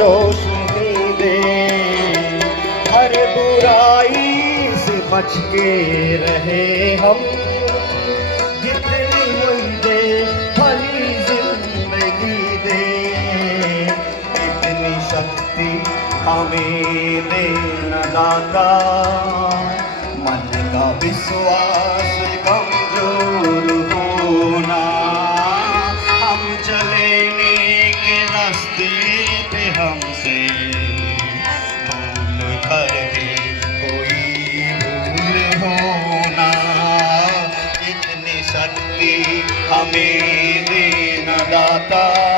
रोशनी दे, हर बुराई से बच के रहे हम, जितनी मुझे भली जिंदगी दे, इतनी शक्ति हमें देना दाता, मन का विश्वास कमजोर होना, हम चले नेक रास्ते पे हमसे भूल कर भी कोई भूल होना, इतनी शक्ति हमें देना दाता।